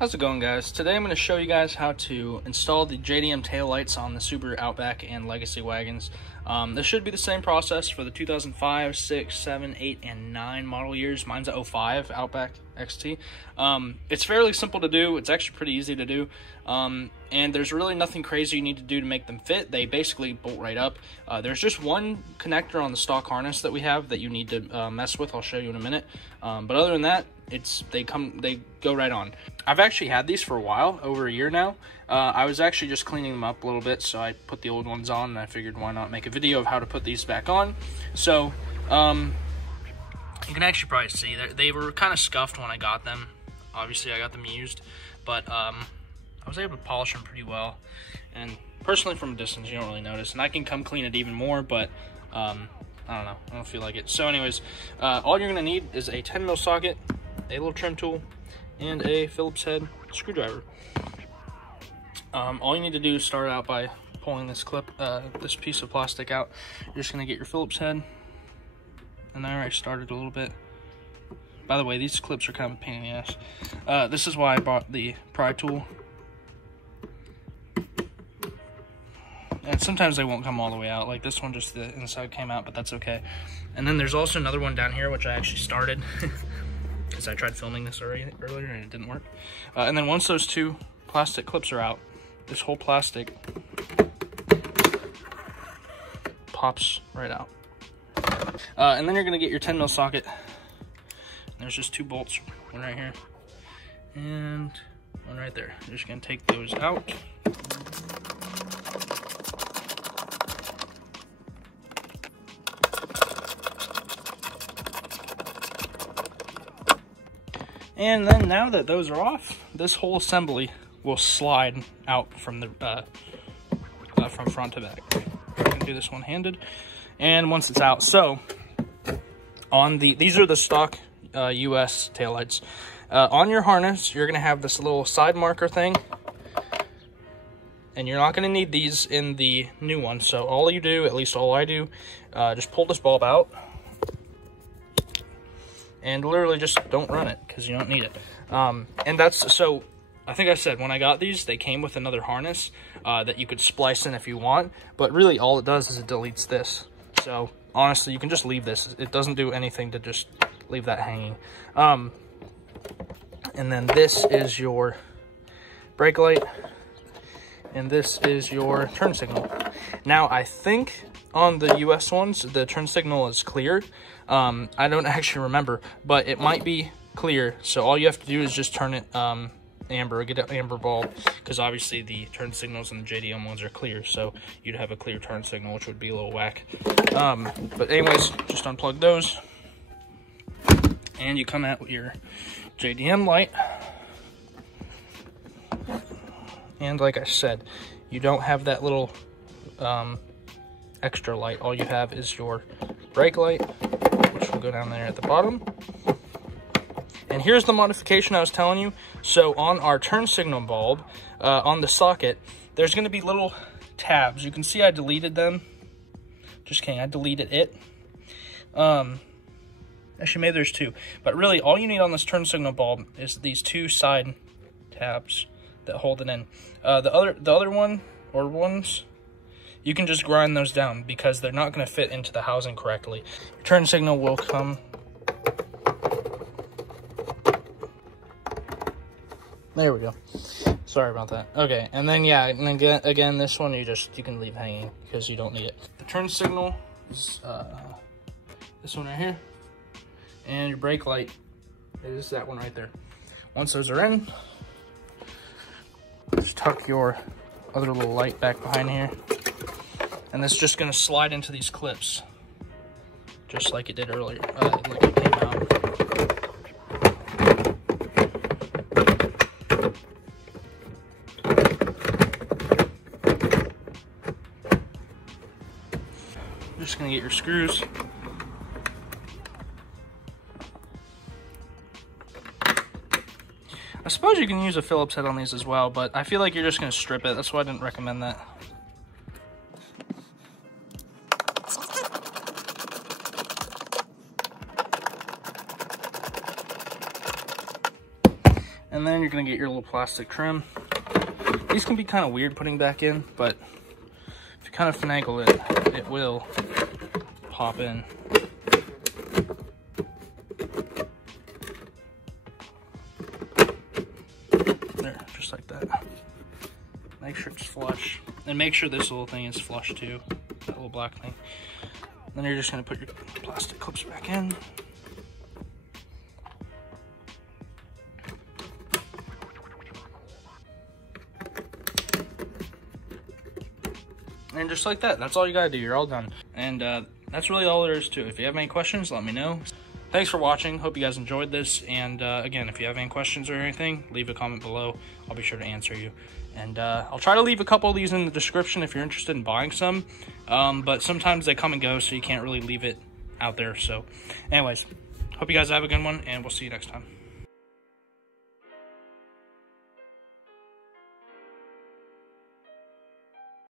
How's it going, guys? Today I'm going to show you guys how to install the JDM taillights on the Subaru Outback and Legacy wagons. This should be the same process for the 2005, 6, 7, 8, and 9 model years. Mine's a 05 Outback XT. It's fairly simple to do. It's actually pretty easy to do. And there's really nothing crazy you need to do to make them fit. They basically bolt right up. There's just one connector on the stock harness that we have that you need to mess with. I'll show you in a minute. But other than that, they go right on. I've actually had these for a while, over a year now. I was actually just cleaning them up a little bit, so I put the old ones on, and I figured why not make a video of how to put these back on. So you can actually probably see that they were kind of scuffed when I got them. Obviously I got them used, but I was able to polish them pretty well, and personally from a distance you don't really notice, and I can come clean it even more, but I don't know, I don't feel like it. So anyways, all you're gonna need is a 10mm socket, a little trim tool, and a Phillips head screwdriver. All you need to do is start out by pulling this clip, this piece of plastic out. You're just gonna get your Phillips head, and I already started a little bit. By the way, these clips are kind of a pain in the ass. This is why I bought the pry tool. And sometimes they won't come all the way out. Like this one, just the inside came out, but that's okay. And then there's also another one down here, which I actually started. Because I tried filming this earlier and it didn't work. And then once those two plastic clips are out, this whole plastic pops right out. And then you're going to get your 10mm socket. There's just two bolts, one right here and one right there. You're just going to take those out. And then now that those are off, this whole assembly will slide out from the from front to back. I can do this one-handed, and once it's out, so on these are the stock US taillights. On your harness, you're gonna have this little side marker thing, and you're not gonna need these in the new one. So all you do, at least all I do, just pull this bulb out. And literally just don't run it because you don't need it. And that's, so I think I said when I got these, they came with another harness that you could splice in if you want, but really all it does is it deletes this. So honestly, you can just leave this. It doesn't do anything to just leave that hanging. And then this is your brake light, and this is your turn signal. Now I think on the US ones, the turn signal is clear. I don't actually remember, but it might be clear. So all you have to do is just turn it amber, get an amber bulb, because obviously the turn signals and the JDM ones are clear. So you'd have a clear turn signal, which would be a little whack. But anyways, just unplug those, and you come out with your JDM light. And like I said, you don't have that little extra light. All you have is your brake light, which will go down there at the bottom. And here's the modification I was telling you. So on our turn signal bulb, on the socket, there's going to be little tabs. You can see I deleted them. Just kidding, I deleted it. Actually, maybe there's two. But really, all you need on this turn signal bulb is these two side tabs that hold it in. The other one, or ones, you can just grind those down because they're not going to fit into the housing correctly. Your turn signal will come. There we go. Sorry about that. Okay, and then yeah, and again this one you can leave hanging because you don't need it. The turn signal is this one right here, and your brake light is that one right there. Once those are in, just tuck your other little light back behind here. And this is just going to slide into these clips, just like it did earlier, like it came out. Just going to get your screws. I suppose you can use a Phillips head on these as well, but I feel like you're just going to strip it. That's why I didn't recommend that. And then you're gonna get your little plastic trim. These can be kind of weird putting back in, but if you kind of finagle it, it will pop in. There, just like that. Make sure it's flush. And make sure this little thing is flush too, that little black thing. Then you're just gonna put your plastic clips back in. And just like that, that's all you gotta do. You're all done. And that's really all there is to it. If you have any questions, let me know. Thanks for watching. Hope you guys enjoyed this. And again, if you have any questions or anything, leave a comment below. I'll be sure to answer you. And I'll try to leave a couple of these in the description if you're interested in buying some. But sometimes they come and go, so you can't really leave it out there. So anyways, hope you guys have a good one, and we'll see you next time.